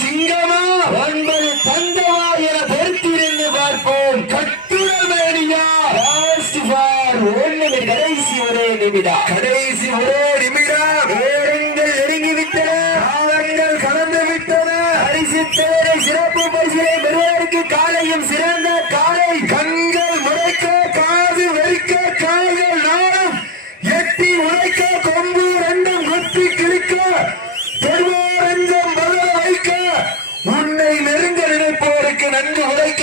சிங்கமா 9 தங்கமா என பொறுத்திருந்து பார்ப்போம். கட்டுடமேனியா கடைசி ஒரே நிமிடம் நேரங்கள் நெருங்கிவிட்டன, காலங்கள் கலந்து விட்டன. பரிசுத்தவரை சிறப்பு பரிசிலை பெறுவதற்கு காலையும் சிறந்த காலை கண்கள் முறைக்க காது வெறிக்க கால்கள் நாளும் எட்டி உழைக்க கொம்பு ரெண்டும் குத்தி கிழிக்க தொடுவோர் எங்கும் பதில வைக்க உன்னை நெருங்க நினைப்போருக்கு நன்கு உழைக்க